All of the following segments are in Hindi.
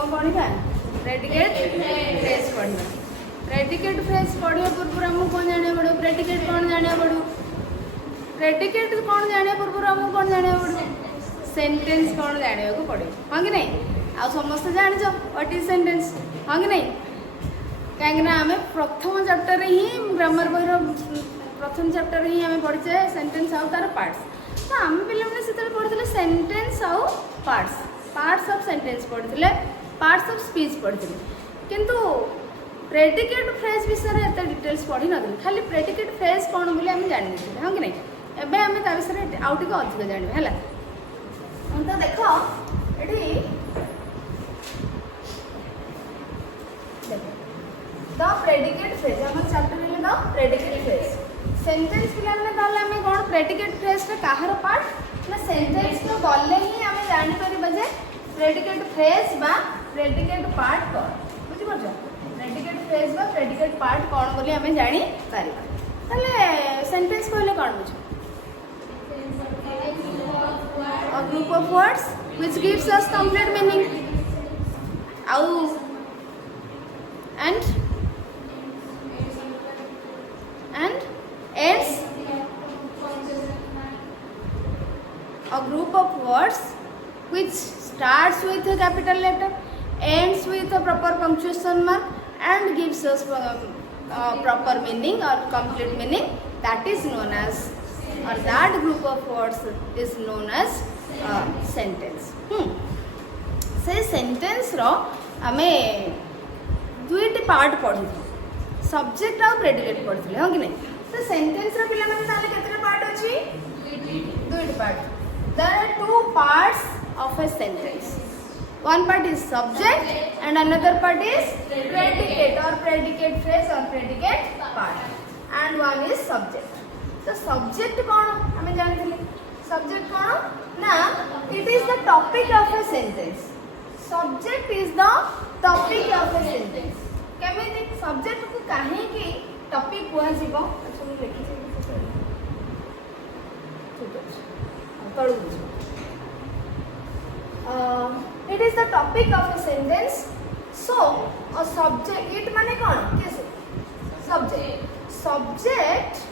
कौन पढ़ा प्रेडिकेट फ्रेज पढ़ना प्रेडिकेट फ्रेज पढ़िया पूर्व आमको कौन जाना पड़ो प्रेडिकेट कौन जाना पड़ो प्रेडिकेट कौन जाना पूर्व आमको कौन जाना पड़ो सेंटेंस कौन जाना को पड़े हाँ कि नहीं आ समस्त जान व्हाट इज सेंटेंस हाँ कि नहीं कहीं आम प्रथम चैप्टर ही ग्रामर बही प्रथम चैप्टर ही आम पढ़े सेंटेंस आउ तार पार्ट्स तो आम पे से पढ़ते सेंटेंस आउ पार्ट्स ऑफ सेंटेंस पढ़ते पार्ट्स ऑफ स्पीच पढ़ते किंतु प्रेडिकेट फ्रेज विषय में एत डिटेल्स पढ़ी ना खाली प्रेडिकेट फ्रेज कौन बोली आम जानी हाँ कि नहीं एवं आम ता विषय आउ टे अधिक जानवे है तो देख ये द प्रेडिकेट फ्रेज आम चैप्टर है द प्रेडिकेट फ्रेज सेंटेंस पिलाने ताले हमें कौन प्रेडिकेट फ्रेज का कहार पार्ट ना सेंटेंस तो गले ही आम जानी परिबा जे प्रेडिकेट फ्रेज बा प्रेडिकेट पार्ट कौन बुझी परछो प्रेडिकेट फ्रेज बा प्रेडिकेट पार्ट कौन बोली हमें जानी परिबा ताले सेंटेंस कहले कौन बुझो a group of words which gives us complete meaning and ends a group of words which starts with a capital letter ends with a proper punctuation mark and gives us proper meaning or complete meaning that is known as or that group of words is known as sentence से सेंटेंस रो आमे दुईटी पार्ट पढ़ी सब्जेक्ट और प्रेडिकेट पढ़ी हाँ कि नहीं तो सेंटेंस रो पिला माने ताले केतरा पार्ट अछि दुईटी part there are two parts of a sentence one part is subject and another part is predicate or predicate phrase or predicate part and one is subject तो सब्जेक्ट कौन हमें जानते सब्जेक्ट कौन ना it is the topic of a sentence subject is the topic of a sentence केमिति सब्जेक्ट को काहे कि टॉपिक कोन जीवो अच्छा मैं लिखि छै ठीक है तळु it is the topic of a sentence so a subject it माने कौन कैसे subject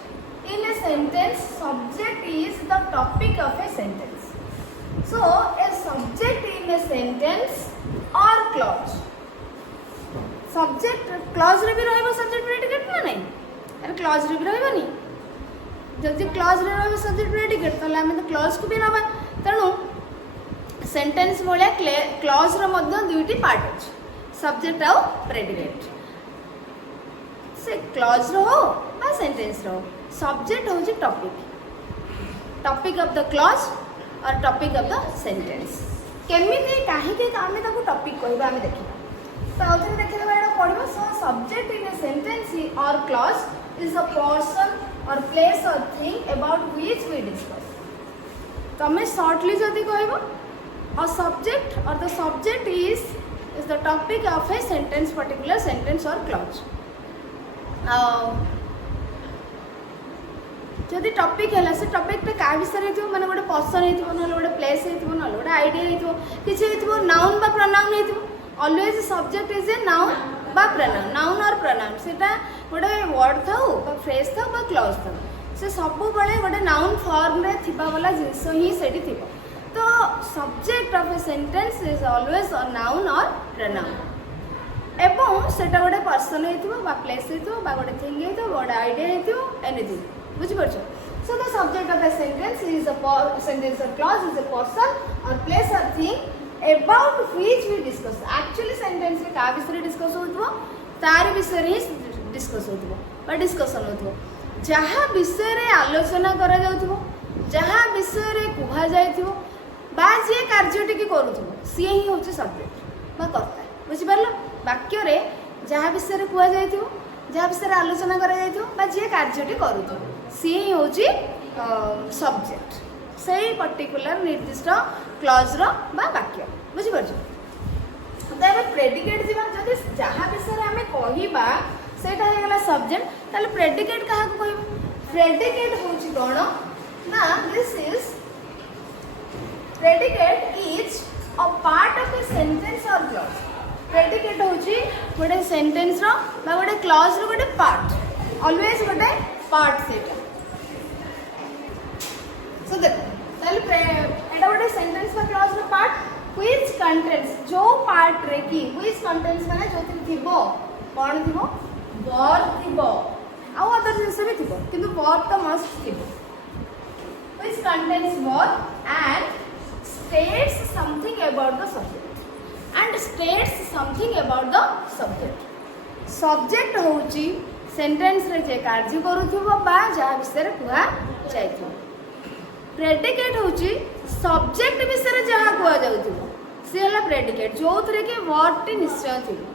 in a sentence subject is the topic of a sentence so a subject in a sentence or clause subject clause रे भी रहबो subject predicate ना नहीं अरे clause रे भी रहबो नहीं जल्दी clause रे रहबो subject predicate तले हम तो clause को भी नबा तणु sentence बोले clause रे मध्य दुईटी पार्ट अछि subject और predicate से clause रो हो बा sentence रो सब्जेक्ट हूँ टॉपिक ऑफ द क्लॉज और टॉपिक ऑफ द सेंटेंस केमिति काहे आमे ताको टॉपिक कहबा आमे देखिबा तो आउथरे देखिबा एटा पढिबा so subject in a sentence और क्लॉज इज अ पर्सन और प्लेस और thing about which we discuss तमे शॉर्टली जदी कहबो अ सब्जेक्ट और the subject is the topic of a sentence particular sentence और क्लॉज जदि टॉपिक है से टॉपिक टे का विषय हो माने गोटे पर्सन हो ना गोटे प्लेस हो ना गोटे आइडिया हो किसी हो नाउन बा प्रोनाउन हो always subject is a noun बा प्रोनाउन नाउन और प्रोनाउन सेटा गोटे वर्ड था बा फ्रेज था बा क्लॉज था से सब बळे गोटे नाउन फॉर्म रे थिबा वाला जिंस ही सेठी थिबो तो subject of a sentence is always a noun और प्रोनाउन एवं सेटा गोटे पर्सन हो बा प्लेस हो बा गोटे थिंग हो गोटे आइडिया हो एनीथिंग बुझी परछो so the subject of a sentence is a sentence or clause is a person or place or thing about which we discuss actually sentence रे का विषय डिस्कस होतबो तार विषय रे डिस्कस होतबो बा डिस्कशन होतबो जहा विषय रे आलोचना करा जाउतबो जहा विषय रे कुहा जायथिबो बा जे कार्यटी की करूथबो सी ही होचे सब्जेक्ट बा कर्ता बुझी परलो वाक्य रे जहा विषय रे कुहा जायथिबो जहा विषय रे आलोचना करा जायथिबो बा जे कार्यटी करूथबो सी हूँ सब्जेक्ट से पर्टिकुलर निर्दिष्ट क्लॉज वाक्य बुझीपार तो ये प्रेडिकेट जब जहाँ विषय आम कहवा से सब्जेक्ट ताले प्रेडिकेट क्या कह प्रेडिकेट हूँ कौन ना this is predicate is a part of a sentence और क्लॉज प्रेडिकेट होची गोटे सेंटेंस रो बा गोटे क्लॉज रो गोटे पार्ट ऑलवेज गोटे पार्ट सेटा सो देखो ताले एटा गोटे सेंटेंस बा क्लॉज रो पार्ट व्हिच कंटेंट्स जो पार्ट रे की व्हिच कंटेंट्स माने जो थिबो कोन थिबो वर्ब थिबो आउ अदर जिंस भी थिबो किंतु वर्ब तो मस्ट थिबो which contains verb and states something about the subject and states something about the subject होची सेंटेंस रे जे कार्य करूथिबो बा जा विषय रे कुआ जायथिबो प्रेडिकेट होची सब्जेक्ट विषय रे जहा कुआ जाउथिबो से हला प्रेडिकेट जोथरे के वर्ब टी निश्चय थिबो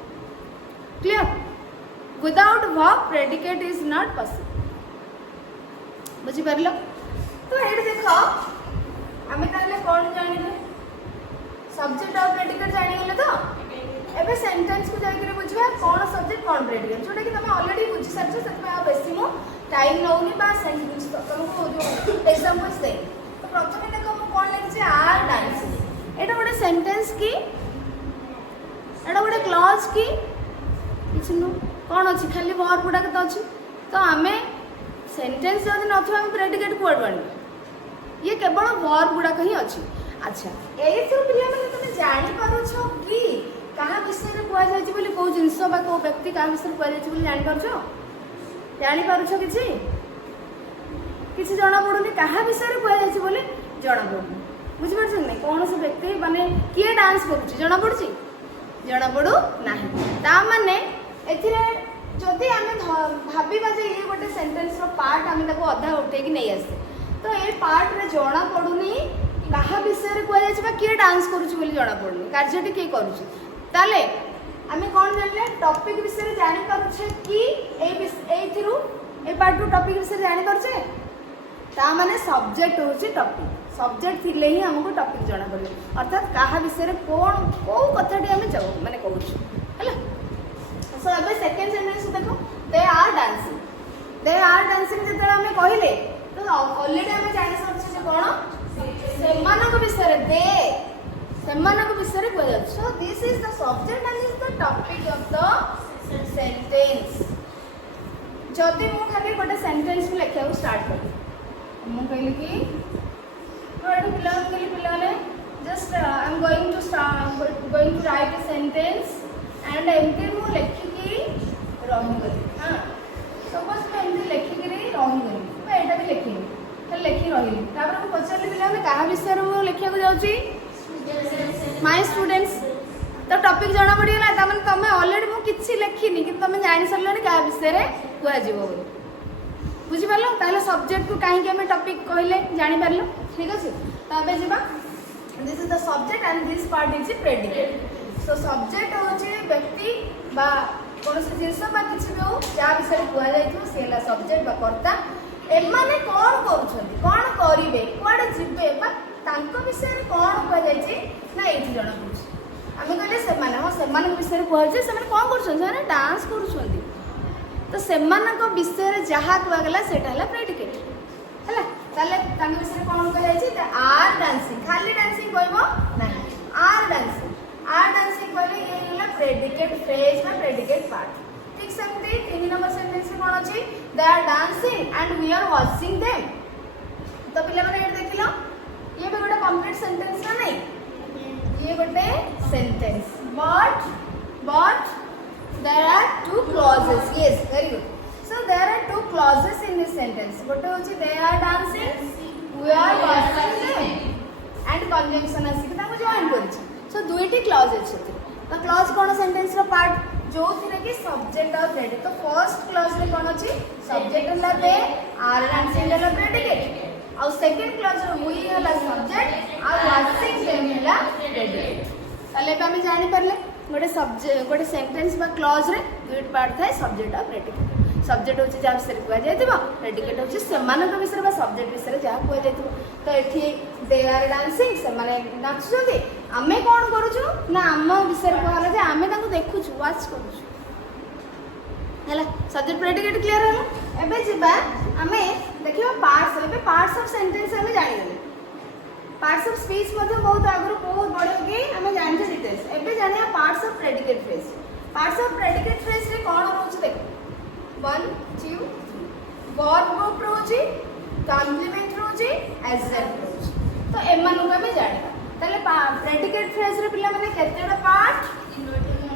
clear without verb predicate is not possible बुझी परलो तो ये देख आम ताले कौन जानिले सब्जेक्ट और प्रेडिकेट जानिले तो एबे सेंटेंस को जाकर बुझवा कौन सब्जेक्ट कौन प्रेडिकेट जोटा कि तुम ऑलरेडी बुझी सारछ से आ बेसी मो टाइम नौनी बा सेंटेंस तुमको जो एग्जांपल्स दे तो प्रथम देखो मो कौन लिखि आर डांस एटा गोटे सेंटेंस की एटा गोटे क्लॉज की किछनु कौन अछि खाली वर्ब गुडा के तो अछि तो आमे सेंटेंस जदि नथवा हम प्रेडिकेट कोड बन ये केवल वर्ब गुडा कहीं अछि अच्छा एथु पिला माने तुम जानि पारो छ कि कहा विषय रे कोआ जाय बोली को जिंस बा को व्यक्ति का विषय कोआ जाय बोली जानि पारो छ जानि पारो छ किछि किछि जणा पडुनी कहा विषय रे कोआ जाय बोली जणा पडुनी बुझि पारछ नै कोन से व्यक्ति माने किए डांस करूछि जणा पडुछि जणा पडु नाही ता माने एथिरे जदि आमे भाबिबा जे ये गोटे सेंटेंस रो पार्ट आमे ताको अधा उठे कि नै आसे तो ए पार्ट रे जणा पडुनी कहा विषय रे कोआ जाय बा किए डांस करूछि बोली जणा पडुनी कार्यटी के करूछि ताले आमे कोन जानले टॉपिक विषय रे जानि पारुछे कि एथिरु ए पार्ट रो टॉपिक विषय रे जानि पारुछे ता माने सब्जेक्ट होछि टॉपिक सब्जेक्ट थिले ही हमको टॉपिक जणा पड़ियो अर्थात कहा विषय रे कोन को कथाटी आमे जाऊ माने कहूछु हैला सो अब सेकंड सेंटेंस देखो दे आर डांसिंग जते हमें कहिले तो ऑलरेडी हमें जानि सकछ जे कोन सेमानक विषय रे दे सेमानक विषय रे कोइ जाछ so this is the subject and is the topic of the sentence जदि मु खाली गोटे सेंटेंस को लिखिया स्टार्ट कर मु कहली कि गोटे पिला just I am going to write a sentence and एमती मु लिखिकी रहीगली हाँ सपोज मैं एमती लिखिकी रहीगली मैं एटा भी लिखिनी तो लिखी रही तापर मु पचारली पिला मैं कहा विषय रे लिखिया को जाउची माय स्टूडेंट्स तो टॉपिक जाना पड़ी गला त माने तमे ऑलरेडी मु किछि लिखिनी कि तमे जानि सरलनी कहा विषय रे कुआ जीवो बुझी परलो ताले सब्जेक्ट को काहे कि हमें टॉपिक कहले जानि परलो ठीक अछि तबे जीवा this is the subject and this part is predicate so subject होची व्यक्ति बा कोनसे जिंस बा किछि भी हो जा विषय कुआ जाइथो सेला सब्जेक्ट बा कर्ता एमाने कोन करूछंती कोन करिवे कोडे जिबे बा तांको विषय रे कोन कुआ जाइछि ना एथि जणा पुछ आमे कहले से माने हो से माने विषय रे कुआ जाइछि से माने कोन करूछन से डांस करूछंती तो से माने को विषय रे जहा कुआ गेला सेटा हला प्रेडिकेट हला ताले तांको विषय रे कोन कुआ जाइछि त आर डांसिंग खाली डांसिंग कहबो नाही आर डांसिंग कहले ये हला प्रेडिकेट फ्रेज बा प्रेडिकेट पार्ट ठीक सेमती 3 नंबर सेंटेंस रे कोन अछि they are dancing and we are watching them तो पिला माने एट देखिलो ये भी गोटे कंप्लीट सेंटेंस ना नहीं ये गोटे sentence but there are two clauses yes very good so there are two clauses in this sentence gote hochi they are dancing we are watching them and conjunction asiki ताको join करिछि so दुईटी clause अछि तो clause कोन सेंटेंस रो पार्ट जो थिरे कि सब्जेक्ट और प्रेडिकेट तो फर्स्ट क्लॉज रे कोन अछि सब्जेक्ट हला दे आर डांसिंग हला प्रेडिकेट और सेकंड क्लॉज रे वी हला सब्जेक्ट और वाचिंग देम हला प्रेडिकेट ताले पे हम जानि परले गोटे सब्जेक्ट गोटे सेंटेंस बा क्लॉज रे दुईट पार्ट थाए सब्जेक्ट और प्रेडिकेट सब्जेक्ट होची जा विषय कुआ जायतिबा प्रेडिकेट होची सेमानक विषय बा सब्जेक्ट विषय जा कुआ जायतिबा तो एठी दे आर डांसिंग से माने नाचुछंती आमे कोन करूछु ना आम विषय कहला जे आमे ताको देखुछु वाच करूछु हला सब्जेक्ट प्रेडिकेट क्लियर हला एबे जिबा आमे देखिबा पार्ट्स एबे पार्ट्स ऑफ सेंटेंस हमें जानि गेले पार्ट्स ऑफ स्पीच बहुत आगु बहुत बड़े कि आम जानते डिटेल्स एबे जानिया parts of predicate phrase. Parts of predicate phrase रे कौन रोच देख 1 2 वर्ब ग्रुप रोची कॉम्प्लीमेंट रोची एडजेक्टिव रोची तो एमानु आम जानिबा ताले प्रेडिकेट फ्रेज रे पिला माने केतेडा पार्ट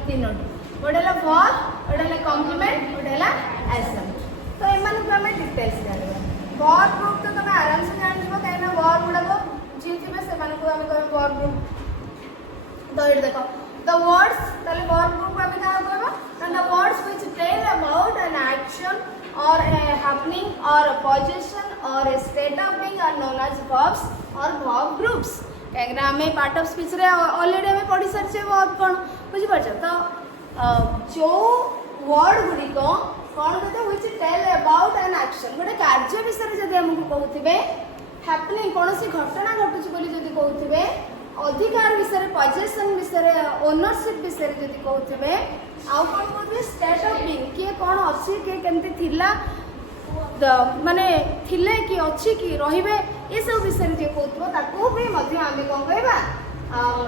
तीनोटी गोटे है वर्ब गोटे है कॉम्प्लीमेंट गोटे है एडजेक्टिव तो एमानु आम डिटेल्स जानिबा। वर्ब ग्रुप तो तुम आराम से जान जीवो कहीं वर्ब गुड़ाक जी थे से वर्ब ग्रुप तो ये देखो द वर्ड्स ताले वर्ब ग्रुप आम क्या कहबा and the words which tell about an action और ए हैपनिंग और अ पोजीशन और a state of being are known as verbs और वर्ब ग्रुप्स कहीं आम पार्ट ऑफ स्पीच रे ऑलरेडी आम पढ़ी सारी वर्ब कौन बुझी पार्छ तो जो वर्ड गुड़िक कौन कहते which tell about an action गोटे कार्य विषय जब आमको कहते हैपनिंग कौन सी घटना घटुची बोली जदि कहते अधिकार विषय पजेसन विषय ओनरशिप विषय जदि कहते आउ कौन कहते स्टेट ऑफ बीइंग किए कौन अच्छी किए केमती थिला माने थिले कि अच्छी कि रहिबे ये सब विषय जे कहतो ताको भी मध्य आमे कोन कहबा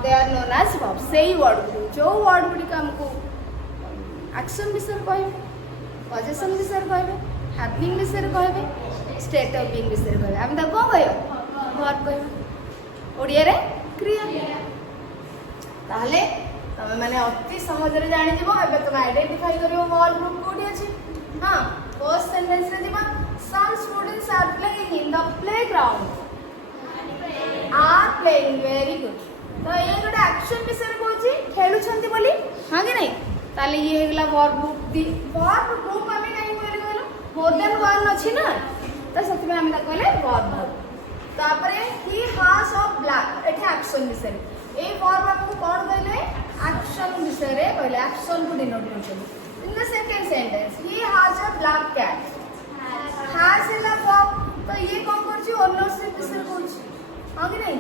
they are known as verb सेही वर्ड जो वर्ड गुडी का हमको एक्शन विषय कहबे पजेसन विषय कहबे हैपनिंग विषय कहबे स्टेट ऑफ बीइंग विषय कहबे आमे ता कोन कहयो वर्ब कहबे ओडिया रे क्रिया ताहले तमे माने अति सहज रे जानि दिबो एबे तमे आइडेंटिफाई करियो वर्ब ग्रुप कोडी अछि हां फर्स्ट सेंटेंस रे दिबा some students are playing in the playground are playing very good तो ये गोटे एक्शन विषय कहूची खेलु छंती बोली हां कि नहीं ताले ये हेगला वर्ब ग्रुप आमे काई कहले कहलो मोर देन वन अछि ना तो सती में आमे कहले वर्ब ग्रुप तापरे ही हैज अ ब्लैक एठी एक्शन विषय ए वर्ब आपको कोन कहले एक्शन विषय रे कहले एक्शन को डिनोट करछन in the second sentence he has a black cat has is a verb तो ये कोन करछि ओनरशिप विषय कहछि हां कि नहीं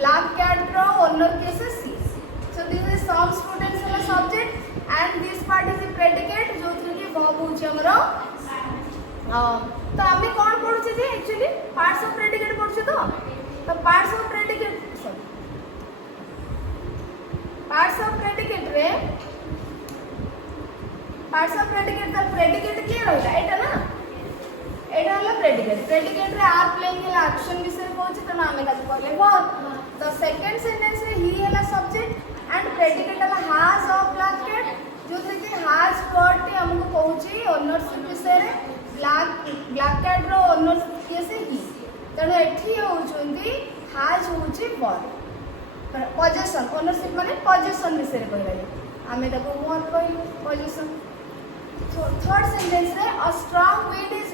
ब्लैक कैट रो ओनर केस सी so this is some students in a subject and this part is a predicate जो कि verb होछि हमरो तो आमे कोन पढुछे जे एक्चुअली पार्ट्स ऑफ प्रेडिकेट पढुछे तो parts of predicate the predicate के रहला एटा ना एटा हला प्रेडिकेट रे आर प्लेइंग हला एक्शन विषय कहछि त आमे ता कहले वर्ब द सेकंड सेंटेंस रे ही हला सब्जेक्ट एंड प्रेडिकेट हला हैज ऑफ ब्लैक कैट जो कि हैज वर्ड टी हमको कहछि ओनरशिप विषय रे ब्लैक कैट रो ओनरशिप केसे ही तने एठी होउछंती हैज होउछि वर्ब पोजीशन ओनरशिप माने पोजीशन विषय रे कहले आमे ताको वर्ब कहलु पोजीशन थर्ड सेंटेंस रे a strong wind is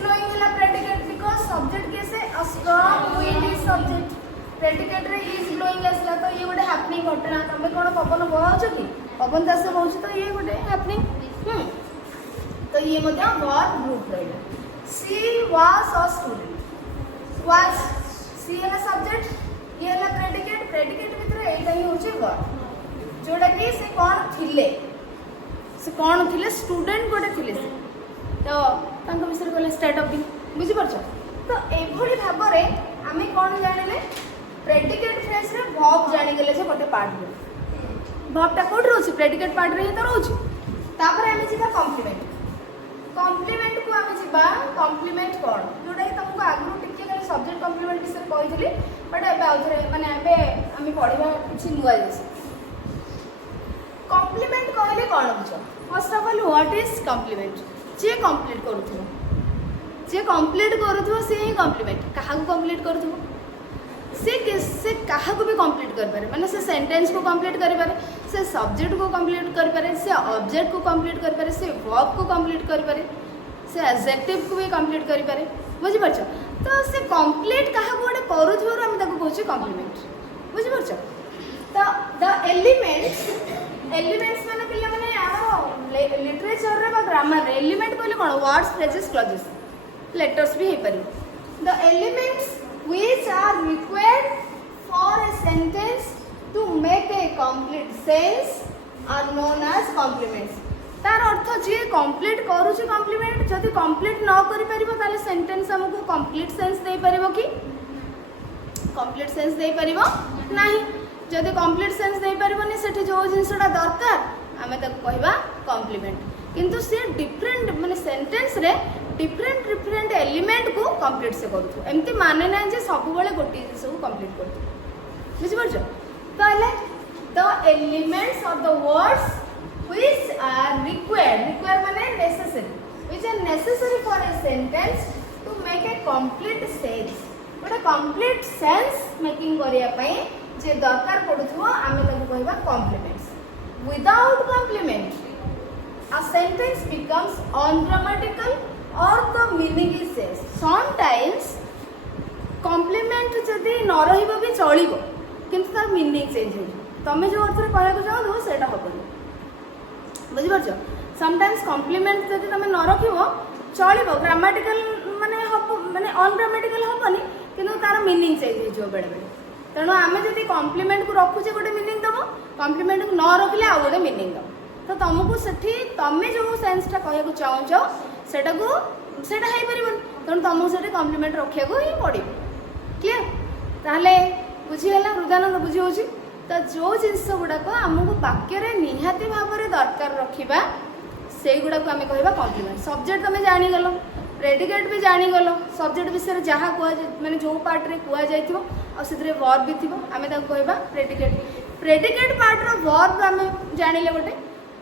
blowing हला प्रेडिकेट बिकॉज़ सब्जेक्ट कैसे a strong wind is subject predicate रे इज ब्लोइंग असला तो ये गोटे हैपनिंग घटना तमे कोन पवन बहाउछ कि पवन दास बहाउछ तो ये गोटे हैपनिंग तो ये मध्य वर्ब ग्रुप रहला she was a student was she हला सब्जेक्ट ये हला प्रेडिकेट भीतर एटा ही होची वर्ब जोडा कि से कोन थिले स्टूडेंट गोटे थिले तो तांको विषय कहले स्टेट ऑफ बीइंग बुझी परछ तो एभली भाव रे आमे कोन जानिले प्रेडिकेट फ्रेज रे वर्ब जानि गेले जे गोटे पार्ट रे वर्ब ता कोड रोची प्रेडिकेट पार्ट रे तो रोची तापर आमे जिबा कॉम्प्लीमेंट को आमे जिबा कॉम्प्लीमेंट कोन जोडा कि तुमको आगु टिके करे सब्जेक्ट कॉम्प्लीमेंट विषय कहितली बट एबे आउथरे माने एबे आमे पढिबा किछि नुवा जिस कॉम्प्लीमेंट कहले कोन बुझ first of all what is complement जे कंप्लीट करूथो से ही कॉम्प्लीमेंट कहा को कंप्लीट करूथो से कहा को भी कंप्लीट कर पारे माने से सेंटेंस को कंप्लीट कर पारे से सब्जेक्ट को कंप्लीट कर पारे से ऑब्जेक्ट को कंप्लीट कर पारे से वर्ब को कंप्लीट कर पारे से एडजेक्टिव को भी कंप्लीट कर पारे बुझि परछ तो से कंप्लीट कहा को गोटे करूथो हम ताको कहछ कॉम्प्लीमेंट बुझि परछ तो द एलिमेंट्स माने पिला माने आरो लिटरेचर रे बा ग्रामर रे एलिमेंट कहले कोन वर्ड्स फ्रेजेस क्लॉजेस लेटर्स भी हे परि the elements which are required for a sentence to make a complete sense are known as complements तार अर्थ जे कंप्लीट करूची कॉम्प्लीमेंट जदि कंप्लीट न करि परिबो ताले सेंटेंस हमको कंप्लीट सेंस दे परिबो कि कंप्लीट सेंस दे परिबो नाही जदि कंप्लीट सेंस दे परिबोनी सेठी जो जिंसटा दरकार आमे ताको कहबा कॉम्प्लीमेंट किंतु से डिफरेंट माने सेंटेंस रे डिफरेंट डिफरेंट एलिमेंट को कंप्लीट से करू एमती माने ना जे सब बेले गोटी जिंस को कंप्लीट करू बुझि परछो ताले the elements of the words which are required माने necessary which are necessary for a sentence to make a complete sense गोटे complete sense making करिया पई जे दरकार पडुथो आमे ताको कहबा complements without complement a sentence becomes ungrammatical or the meaning is changed sometimes complement जदी न रहिबो भी चलिबो किंतु तार मीनिंग चेंज हो तमे जो अर्थ रे कहया को चाहो सेटा हबनी बुझि परछो समटाइम्स कॉम्प्लीमेंट जब तुम न रख चलो ग्रामाटिकल माने माने अनग्रामाटिकल हेनी कि तार मीनिंग चेंज हो बेले बेले तेणु आम जब कॉम्प्लीमेंट को रखुचे गोटे मीनिंग दब कॉम्प्लीमेंट को न रखिले आउ गोटे मीनिंग दब तो तुमको से तुम्हें जो सेन्सटा कहूँ चाहूच सेटा हो पार तेणु तुमको से कॉम्प्लीमेंट रखा ही पड़ो क्लियर ताहले बुझीगला हृदयानंद बुझी हो तो जो जिनस गुड़ाक आमको वाक्य निहाती भाव में दरकार रखा से गुड़ा को आम कह कॉम्प्लीमेंट सब्जेक्ट तुम जानीगल प्रेडिकेट भी जानीगल सब्जेक्ट विषय जहाँ कह मैंने जो पार्ट रे कह जाए वर्ब भी थी आम कह प्रेडिकेट पार्ट रो वर्ब आम जानिले गोटे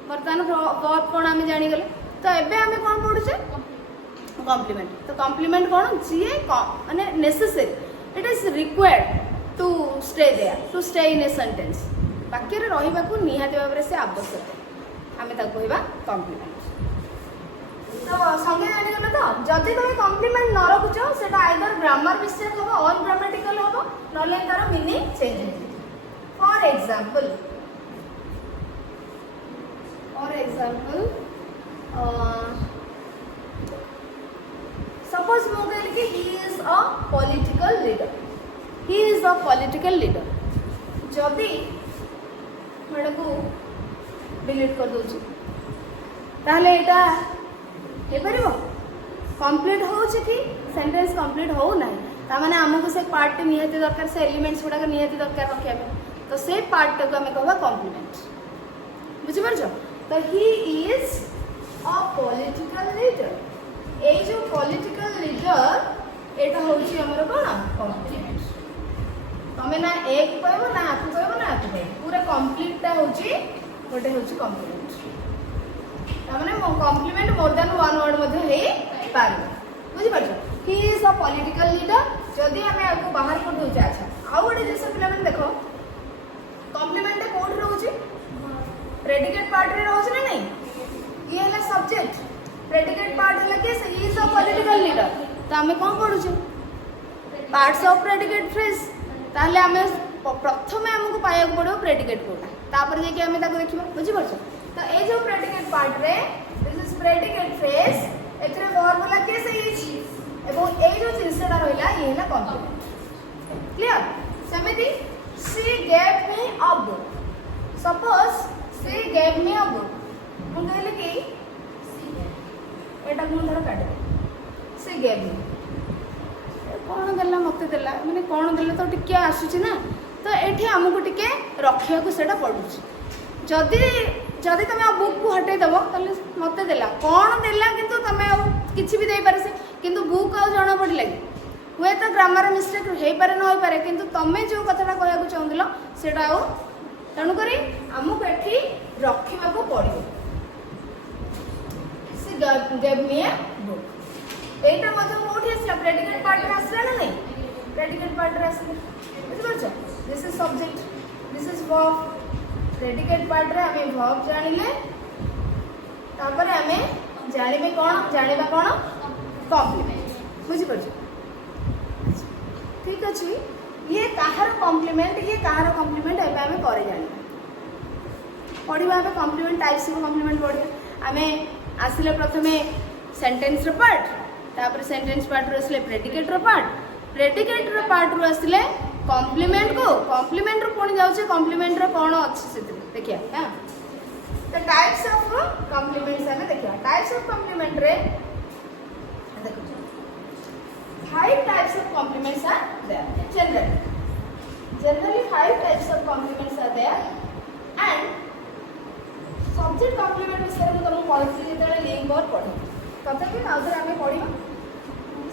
बर्तमान वर्ब कौन आम जानीगले तो एबे आम कौन पढ़ुचे कॉम्प्लीमेंट तो कॉम्प्लीमेंट कौन जी माने necessary it is required to stay there to stay in a sentence वाक्य रे रहिबा को निहाती भाव में से आवश्यक आमे ताको कहबा कॉम्प्लीमेंट तो संगे जानिगल तो जदि तुम कॉम्प्लीमेंट न रखुछ सेटा आइदर ग्रामर मिस्टेक हो अनग्रामेटिकल हो नले तार मीनिंग चेंज हो फॉर एग्जांपल सपोज मो कहली कि ही इज अ पॉलिटिकल लीडर जदि मैडम को डिलीट कर दूची ताहले एटा हे परबो कंप्लीट होउची कि सेंटेंस कंप्लीट हो नाही ता माने हमको से पार्ट नियति दरकार से एलिमेंट्स गुडा नियति दरकार रखिया तो से पार्ट को हमें कहबा कॉम्प्लीमेंट बुझि परछो तो he is a political leader ए जो पॉलिटिकल लीडर एटा होउची हमर कोन कॉम्प्लीमेंट तमे ना एक कहबो ना आकु कहबो ना आकु पूरा कंप्लीट ता होउची गोटे हूँ कॉम्प्लीमेंट ताने complement more than one word मध्य हे पार बुझी पाछ he is a political leader जदि हमें आपको बाहर कर दूचे अच्छा आउ गोटे जिस पिला मैंने देखो कॉम्प्लीमेंट कोड रहउची प्रेडिकेट पार्ट रे रहउची ना नहीं ये है सब्जेक्ट प्रेडिकेट पार्ट है कि ही इज अ पॉलिटिकल लीडर तो हमें कौन पढुचे पार्ट्स ऑफ प्रेडिकेट फ्रेज ताहले हमें प्रथम हमको पाया पड़ो प्रेडिकेट कोडा तापर जे कि हमें ताको देखिबा बुझी परछ तो ए जो प्रेडिकेट पार्ट रे दिस इज प्रेडिकेट फ्रेज एथरे वर्ब वाला के सही एवं ए जो जिंसटा रहला ये है कॉम्प्लीमेंट क्लियर समिति she gave me a book suppose she gave me a book हम कहले कि एटा कोन धर काटे शी गेव मी कौन देला मत देला माने कौन देला तो टिके आसुची ना तो ये आमको टिके रखा को सेटा पड़ुची जदि जदि तुम बुक को हटे देव ताले मत देला कौन देला किंतु तुम किसी भी दे पारे से किंतु बुक आउ जाना पड़ला कि हुए तो ग्रामर मिस्टेक हो पारे न हो पारे किंतु तुम जो कथाटा कहया चाहूल सेटा आउ तेणुक आमको एठी रखा को पड़ो सी गेव मी ए बुक एटा मधे कोठी आसला प्रेडिकेट पार्ट रे आसला ना नहीं प्रेडिकेट पार्ट रे आसला बुझ परछ this is subject this is verb predicate part रे हमें वर्ब जानिले तापर हमें जानिबे कोन जानिबा कोन कॉम्प्लीमेंट बुझि परछ ठीक अछि ये काहर कॉम्प्लीमेंट ये काहर कॉम्प्लीमेंट एबे हमें करे जानि पढिबा हमें कॉम्प्लीमेंट टाइप्स ऑफ कॉम्प्लीमेंट पढिबा हमें आसिले प्रथमे सेंटेंस रो पार्ट तापर सेंटेंस पार्ट रो आसिले प्रेडिकेट रो पार्ट रो आसिले कॉम्प्लीमेंट रो कोन जाउछे कॉम्प्लीमेंट रो कोन अछि से देखिया हां तो टाइप्स ऑफ कॉम्प्लीमेंट्स हमें देखिया टाइप्स ऑफ कॉम्प्लीमेंट रे देखो 5 types of complements are there general Generally 5 types of complements are there and subject complement विषय में तुमको पढ़ी जेतले लिंक और पढ़े तथापि आउथर आमे पढ़िबा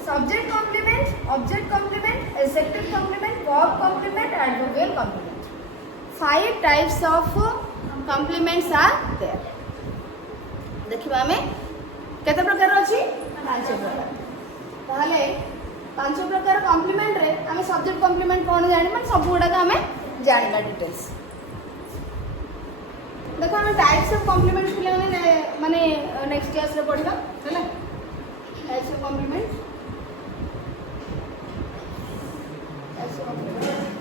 subject complement, object complement, adjective complement, verb complement, adverbial complement. 5 types of complements are there. देखिबा हमें केते प्रकार अछि 5 प्रकार ताहले 5 प्रकार कॉम्प्लीमेंट रे हमें सब्जेक्ट कॉम्प्लीमेंट कोन जानि मन सब गुडा का हमें जानिबा डिटेल्स देखो हमें टाइप्स ऑफ कॉम्प्लीमेंट्स पिले माने नेक्स्ट क्लास रे पढिबा हैला types of complement types of complement